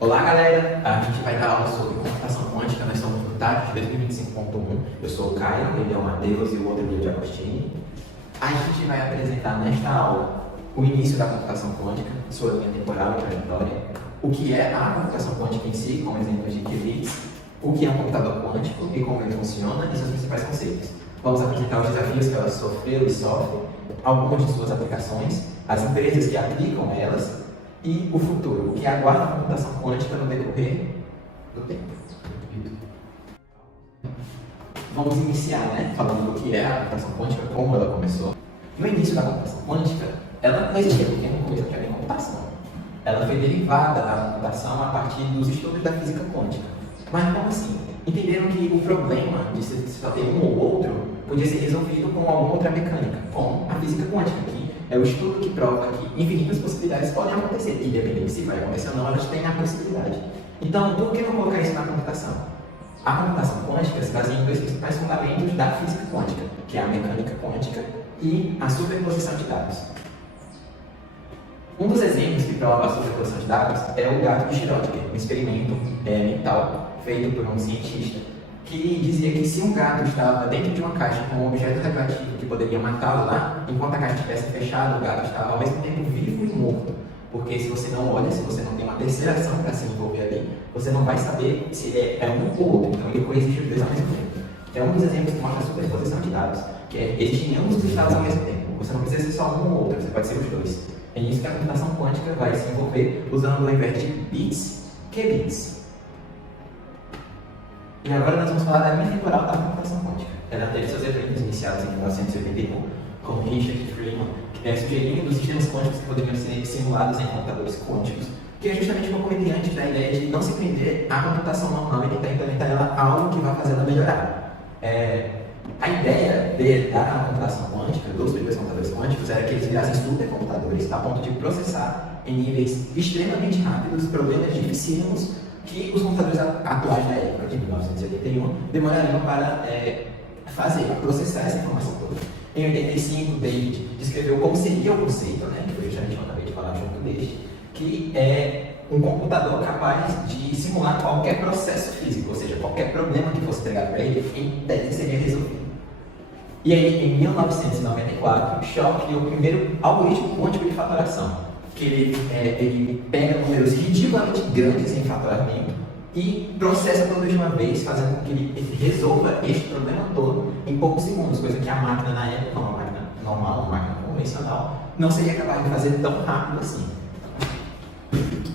Olá galera, a gente vai dar aula sobre computação quântica, nós estamos no TAC 2025.1. Eu sou o Caio, ele é o Matheus e o outro é o Giagostini. A gente vai apresentar nesta aula o início da computação quântica, sua linha temporal e trajetória, o que é a computação quântica em si, com exemplos de qubits, o que é um computador quântico e como ele funciona e seus principais conceitos. Vamos apresentar os desafios que ela sofreu e sofre, algumas de suas aplicações, as empresas que aplicam elas, e o futuro, o que aguarda a computação quântica no decorrer do tempo. Vamos iniciar, falando do que é a computação quântica, como ela começou. No início da computação quântica, ela não existia, porque não começou que era computação. Ela foi derivada da computação a partir dos estudos da física quântica. Mas como assim? Entenderam que o problema de se só ter um ou outro podia ser resolvido com alguma outra mecânica, como a física quântica, que é o estudo que prova que infinitas possibilidades podem acontecer, e independente se vai acontecer ou não, elas têm a possibilidade. Então, por que não colocar isso na computação? A computação quântica se baseia em dois principais fundamentos da física quântica, que é a mecânica quântica e a superposição de dados. Um dos exemplos que prova a superposição de dados é o gato de Schrödinger, um experimento mental feito por um cientista, que dizia que se um gato estava dentro de uma caixa com um objeto radioativo que poderia matá-lo lá, enquanto a caixa estivesse fechada, o gato estava ao mesmo tempo vivo e morto. Porque se você não olha, se você não tem uma terceira ação para se envolver ali, você não vai saber se ele é um ou outro. Então ele coexiste os dois ao mesmo tempo. É um dos exemplos que mostra a superposição de dados, que é existem ambos os estados ao mesmo tempo. Você não precisa ser só um ou outro, você pode ser os dois. É nisso que a computação quântica vai se envolver, usando ao invés de bits, qubits. E agora nós vamos falar da linha temporal da computação quântica. Ela teve seus eventos iniciados em 1981, com Richard Feynman, sugerindo sistemas quânticos que poderiam ser simulados em computadores quânticos, que é justamente uma comediante da ideia de não se prender à computação normal e tentar implementar ela algo que vai fazer ela melhorar. A ideia da computação quântica, dos primeiros computadores quânticos, era que eles virassem supercomputadores a ponto de processar em níveis extremamente rápidos problemas dificílimos que os computadores atuais da época, de 1981, demorariam para processar essa informação toda. Em 85, David descreveu como seria o conceito, que foi justamente o que eu acabei de falar junto deste, que é um computador capaz de simular qualquer processo físico, ou seja, qualquer problema que fosse entregado para ele, em tese seria resolvido. E aí, em 1994, Shor criou o primeiro algoritmo quântico de fatoração, que ele pega números ridiculamente grandes em fatoramento e processa todos de uma vez, fazendo com que ele resolva este problema todo em poucos segundos, coisa que a máquina na época, uma máquina normal, uma máquina convencional, não seria capaz de fazer tão rápido assim.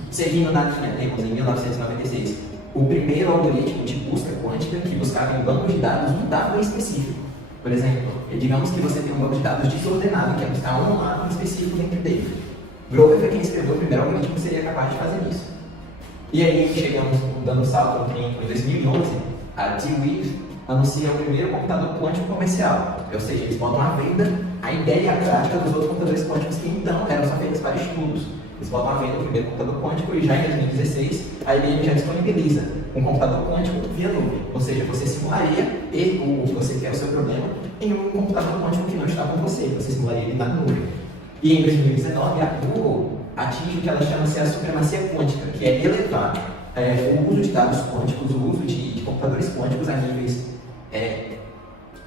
Seguindo na linha, temos em 1996 o primeiro algoritmo de busca quântica que buscava em bancos de dados um dado em específico. Por exemplo, digamos que você tem um banco de dados desordenado, que é buscar um dado específico dentro dele. Grover foi quem escreveu o primeiro algoritmo que seria capaz de fazer isso. E aí chegamos dando salto no tempo, em 2011, a D-Wave anuncia o primeiro computador quântico comercial. Ou seja, eles botam à venda a ideia e a prática dos outros computadores quânticos que então eram só feitos para estudos. Eles botam à venda o primeiro computador quântico e já em 2016 a IBM já disponibiliza um computador quântico via nuvem. Ou seja, você simularia o que você quer, o seu problema, em um computador quântico que não está com você. Você simularia ele na nuvem. E em 2019 a Google atinge o que ela chama de a supremacia quântica, que é elevar o uso de dados quânticos, o uso de computadores quânticos a níveis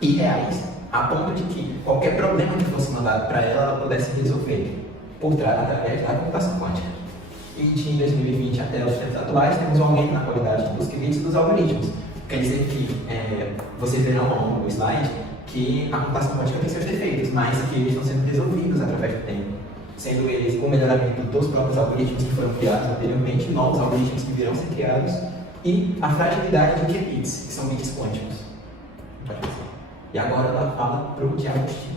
irreais, a ponto de que qualquer problema que fosse mandado para ela, ela pudesse resolver através da computação quântica. E de 2020 até os tempos atuais, temos um aumento na qualidade dos qubits e dos algoritmos. Quer dizer que vocês verão ao longo do slide que a computação quântica tem seus defeitos, mas que eles estão sendo resolvidos através do tempo, sendo eles o melhoramento dos próprios algoritmos que foram criados anteriormente, novos algoritmos que virão ser criados, e a fragilidade de qubits, que são bits quânticos. E agora ela fala para o Giagostini.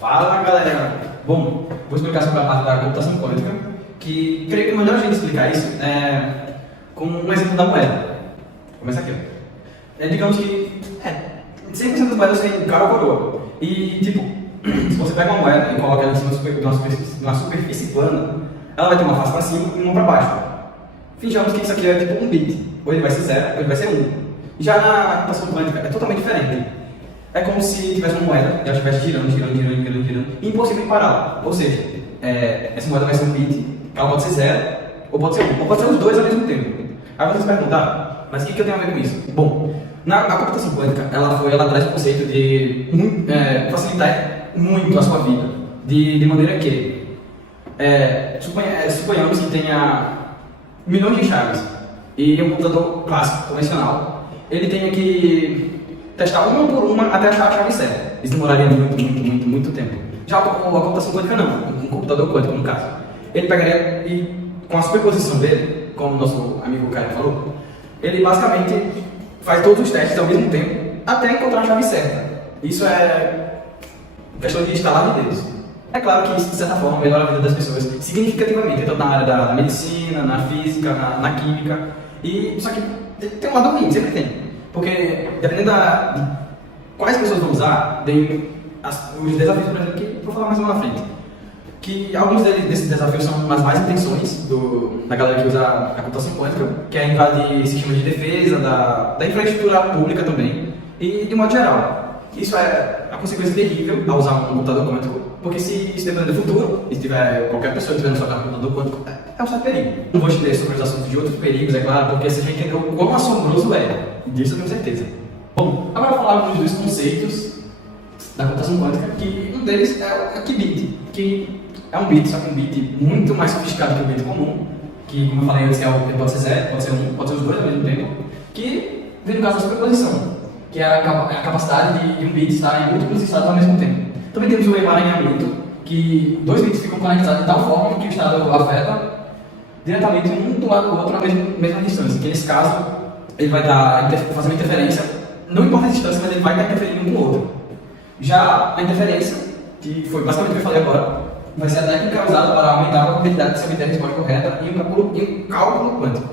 Fala galera! Bom, vou explicar sobre a parte da computação quântica, que creio que o melhor jeito de explicar isso é com um exemplo da moeda. Começa aqui. Digamos que 100% das moedas tem cara ou coroa. E tipo, se você pega uma moeda e coloca ela em cima de uma superfície plana, ela vai ter uma face para cima e uma para baixo. Finjamos que isso aqui é tipo um bit. Ou ele vai ser 0, ou ele vai ser 1. Já na computação quântica é totalmente diferente. É como se tivesse uma moeda e ela estivesse girando, e impossível de pará-la. Ou seja, essa moeda vai ser um bit, ela pode ser 0, ou pode ser um, ou pode ser os dois ao mesmo tempo. Aí vocês perguntar, mas o que eu tenho a ver com isso? Bom, a computação quântica, ela traz o conceito de facilitar muito a sua vida, de maneira que, suponhamos que tenha milhões de chaves, e um computador clássico, convencional, ele tenha que testar uma por uma até achar a chave certa. Isso demoraria muito tempo. Já a computação quântica não, um computador quântico no caso. Ele pegaria e, com a superposição dele, como o nosso amigo Caio falou, ele basicamente faz todos os testes ao mesmo tempo até encontrar a chave certa. Isso é questão de estalar de dedos. É claro que isso, de certa forma, melhora a vida das pessoas significativamente, tanto na área da medicina, na física, na química. E só que tem um lado ruim, sempre tem. Porque, dependendo de quais pessoas vão usar, tem os desafios, por exemplo, que eu vou falar mais lá na frente. Que alguns desses desafios são as mais intenções da galera que usa a computação quântica, que é invadir sistemas de defesa, da infraestrutura pública também, e de modo geral. Isso é a consequência terrível ao usar um computador quântico, porque se isso depender do futuro, e se tiver qualquer pessoa tiver no seu computador quântico, é um certo perigo. Não vou estender sobre os assuntos de outros perigos, é claro, porque você já entendeu o quão assombroso é. Disso eu tenho certeza. Bom, agora falar dos conceitos da computação quântica, que um deles é o qubit, que é um bit, só que um bit muito mais sofisticado que o bit comum, que, como eu falei antes, pode ser 0, pode ser 1, pode ser os dois ao mesmo tempo, que vem no caso da superposição, que é a capacidade de um bit estar em múltiplos estados ao mesmo tempo. Também temos o emaranhamento, que dois bits ficam conectados de tal forma que o estado afeta diretamente um do lado do outro à mesma distância, que nesse caso ele vai fazer uma interferência, não importa a distância, mas ele vai estar interferindo um com o outro. Já a interferência, que foi basicamente o que eu falei agora, vai ser a técnica usada para aumentar a probabilidade de se obter a resposta correta em um cálculo quântico.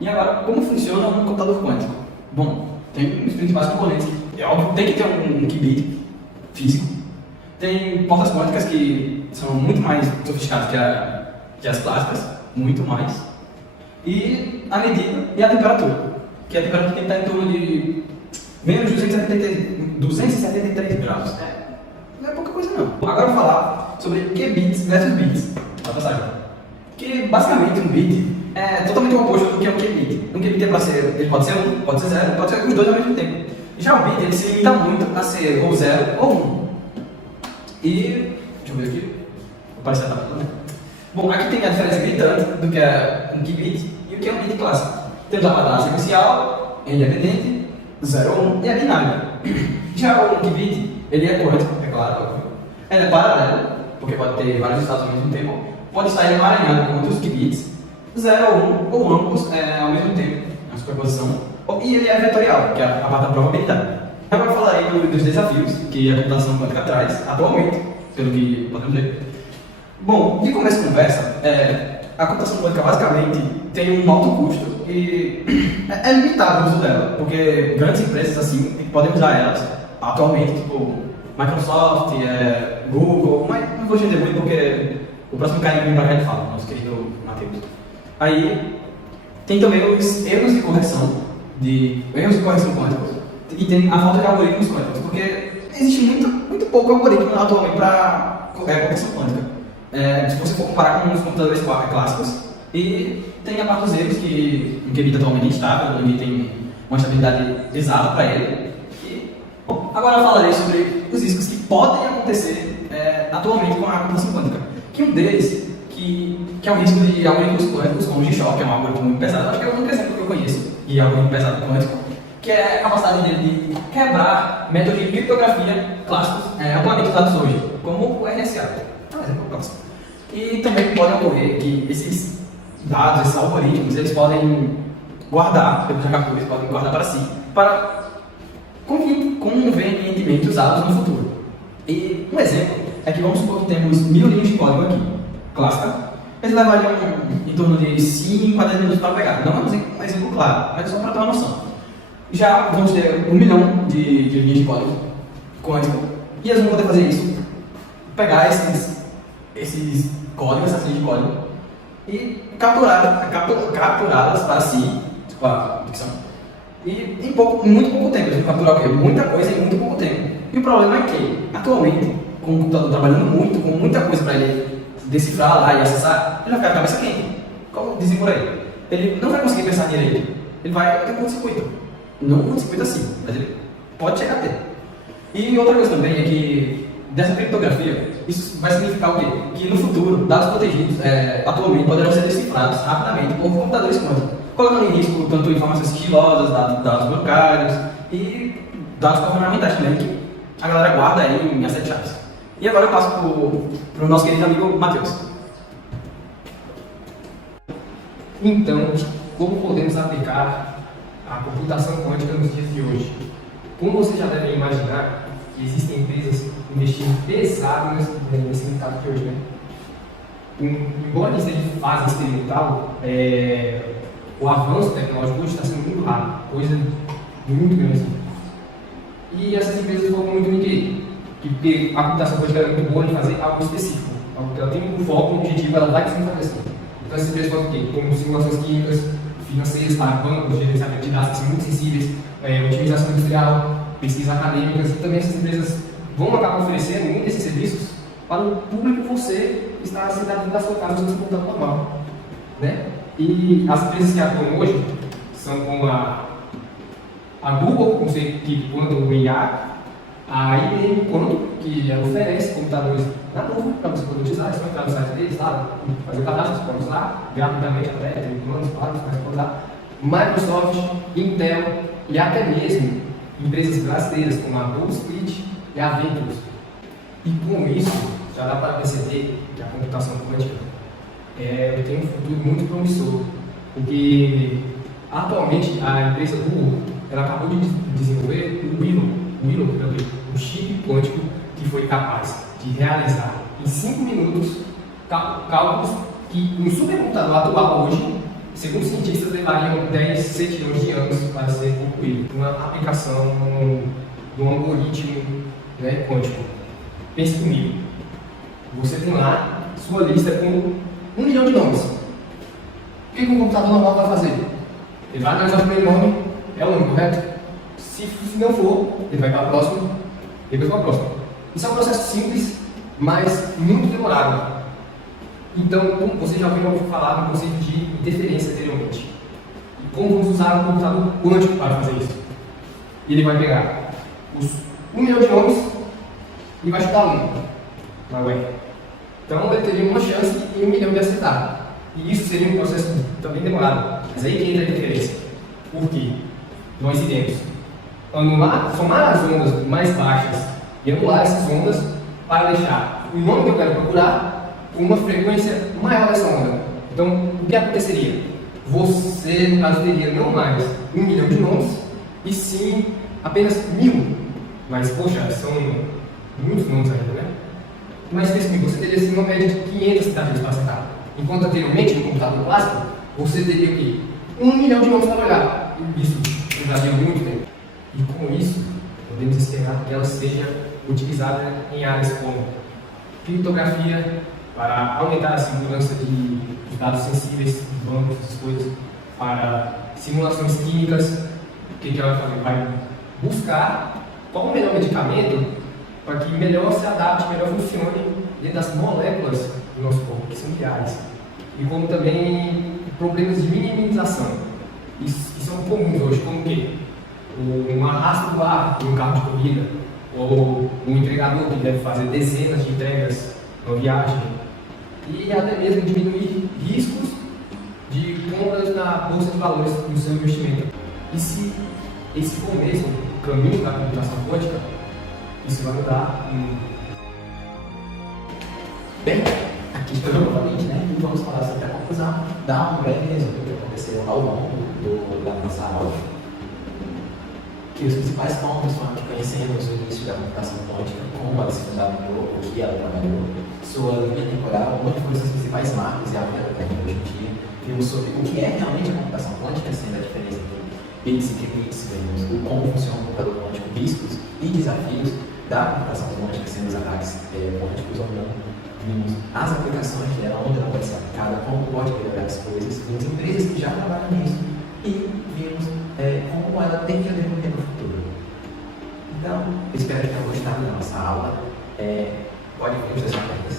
E agora, como funciona um computador quântico? Bom, tem os principais componentes. É óbvio, tem que ter um qubit físico. Tem portas quânticas que são muito mais sofisticadas que as clássicas, muito mais. E a medida e a temperatura, que a temperatura tem que estar em torno de menos de 273 graus. Não é pouca coisa não. Agora eu vou falar sobre qubits versus bits. Tá passagem. Que basicamente um bit é totalmente o oposto do que é um qubit. Um qubit ele pode ser 1, pode ser 0, pode ser os dois ao mesmo tempo. Já o bit ele se limita muito a ser ou 0 ou 1. E deixa eu ver aqui. Vou aparecer a tabela, né? Bom, aqui tem a diferença gritante do que é um qubit e o que é um bit clássico. Temos a batalha sequencial, independente, 0 ou 1 e é binário. Já o qubit, ele é quântico, é claro, óbvio. Ele é paralelo, porque pode ter vários estados ao mesmo tempo. Pode estar emaranhado com outros qubits, 0 ou 1, ou ambos ao mesmo tempo, na superposição. E ele é vetorial, que é a parte da probabilidade. Agora eu falarei dos desafios que a computação quântica traz atualmente, pelo que podemos ver. Bom, de começo de conversa, a computação quântica basicamente tem um alto custo e é limitado o uso dela, porque grandes empresas assim podem usar elas atualmente, tipo Microsoft, Google, mas não vou entender muito porque o próximo cara que vem para cá ele fala, nosso querido Matheus. Aí tem também os erros de correção quânticos e tem a falta de algoritmos quânticos, porque existe muito pouco algoritmo atualmente para correção quântica. Se você for comparar com os computadores clássicos, e tem a parte dos erros que um qubit atualmente é instável, ele tem uma estabilidade exata para ele. Bom, agora eu falarei sobre os riscos que podem acontecer atualmente com a computação quântica. Que um deles, que é o risco de algoritmos quânticos, como o G-SHOCK, que é um algoritmo muito pesado, acho que é o único exemplo que eu conheço de algoritmo pesado quântico, que é a capacidade dele de quebrar métodos de criptografia clássicos amplamente usados hoje, como o RSA. Exemplo próximo. E também pode ocorrer que esses dados, esses algoritmos, eles podem guardar, depois de captura, eles podem guardar para si, para convenientemente usados no futuro. E um exemplo é que vamos supor que temos 1000 linhas de código aqui, clássica, eles levariam em torno de 5 a 10 minutos para pegar. Não é um exemplo claro, mas só para ter uma noção. Já vamos ter 1 milhão de linhas de código quântico, e eles vão poder fazer isso, pegar esses códigos, essas linhas de código, e capturá-las para si, tipo a ficção, e em muito pouco tempo. Eles vão capturar o quê? Muita coisa em muito pouco tempo. E o problema é que, atualmente, com o computador trabalhando muito, com muita coisa para ele decifrar lá e acessar, ele vai ficar com a cabeça quente. Como dizem por aí. Ele não vai conseguir pensar direito. Ele vai ter curto-circuito. Não curto-circuito assim, mas ele pode chegar a ter. E outra coisa também é que dessa criptografia, isso vai significar o quê? Que no futuro, dados protegidos atualmente poderão ser decifrados rapidamente por computadores quânticos, colocando em risco tanto informações sigilosas, dados bancários e dados governamentais também, que a galera guarda aí em asset chaves. E agora eu passo para o nosso querido amigo Matheus. Então, como podemos aplicar a computação quântica nos dias de hoje? Como vocês já devem imaginar, que existem empresas investindo pesado nesse mercado de hoje, né? Embora esteja em fase experimental, o avanço tecnológico hoje está sendo muito rápido, coisa muito grande. E essas empresas focam muito em quê? Porque a computação quântica é muito boa em fazer algo específico, algo que ela tem um foco, um objetivo, ela vai desenvolver assim. Então essas empresas focam em quê? Como simulações químicas, financeiras para bancos, gerenciamento de dados que são muito sensíveis, otimização industrial, pesquisas acadêmicas, e também essas empresas vão acabar oferecendo muitos desses serviços para o público que você está sentado dentro da sua casa no seu computador normal, né? E as empresas que atuam hoje são como a Google, com sua equipe quanto o IA, a IBM quanto, que oferece computadores na nuvem para você poder utilizar, é só entrar no site deles, lá, fazer o cadastro, você pode usar gratuitamente até, tem planos pagos, você pode usar. Microsoft, Intel e até mesmo empresas brasileiras como a Gold Split e a Ventus. E com isso, já dá para perceber que a computação quântica tem um futuro muito promissor, porque atualmente a empresa Google ela acabou de desenvolver o Willow, um chip quântico que foi capaz de realizar em 5 minutos cálculos que um supercomputador atual hoje, segundo cientistas, levariam 10 centilhões de anos para ser concluído. Uma aplicação de um algoritmo, né, quântico. Pense comigo. Você tem lá sua lista com 1 milhão de nomes. O que um computador normal vai fazer? Ele vai analisar o primeiro nome, é o nome correto? Se não for, ele vai para o próximo, depois para o próximo. Isso é um processo simples, mas muito demorado. Então, como você já ouviu falar do conceito de interferência anteriormente. E como vamos usar um computador quântico para fazer isso? Ele vai pegar os 1 milhão de nomes e vai chutar um na web. Então, ele teria uma chance em 1 milhão de acertar. E isso seria um processo também demorado. Mas aí que entra a interferência. Por quê? Nós iremos somar as ondas mais baixas e anular essas ondas para deixar o nome que eu quero procurar com uma frequência maior dessa onda. Então, o que aconteceria? Você, no caso, teria não mais 1 milhão de nomes, e sim apenas 1000. Mas, poxa, são muitos nomes ainda, né? Mas, pense comigo, você teria assim, uma média de 500 tentativas para acertar. Enquanto anteriormente, no computador clássico, você teria o quê? 1 milhão de nomes para olhar. Isso levaria muito tempo. E com isso, podemos esperar que ela seja utilizada em áreas como criptografia, para aumentar a segurança de dados sensíveis dos bancos, essas coisas, para simulações químicas. O que ela vai fazer? Vai buscar qual o melhor medicamento para que melhor se adapte, melhor funcione dentro das moléculas do nosso corpo, que são milhares. E como também problemas de minimização. Isso são comuns hoje, como o quê? Um arrasto do ar em um carro de corrida, ou um entregador que deve fazer dezenas de entregas na viagem, e até mesmo diminuir riscos de compras na bolsa de valores do seu investimento. E se esse for mesmo o caminho da computação quântica, isso vai mudar muito. Bem, aqui estou novamente, né? E vamos falar sobre a conclusão, dar um breve resumo do que aconteceu ao longo da nossa aula. Que os principais pontos foram que conhecemos o início da computação quântica, como ela se fundamentou, o que ela trabalhou, sua linha temporal, onde foram seus principais marcos e a vida da hoje em dia. Vimos sobre o que é realmente a computação quântica, sendo a diferença entre bits e qubits, vimos como funciona o computador quântico, riscos e desafios da computação quântica, sendo os ataques quânticos ou não. Vimos as aplicações dela, onde ela pode ser aplicada, como pode melhorar as coisas, vimos empresas que já trabalham nisso e vimos como ela tem que desenvolver no futuro. Então, eu espero que tenham gostado da nossa aula. Pode vir os seus perguntas.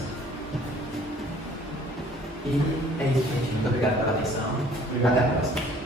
E é isso, gente. Muito obrigado pela atenção. Até a próxima.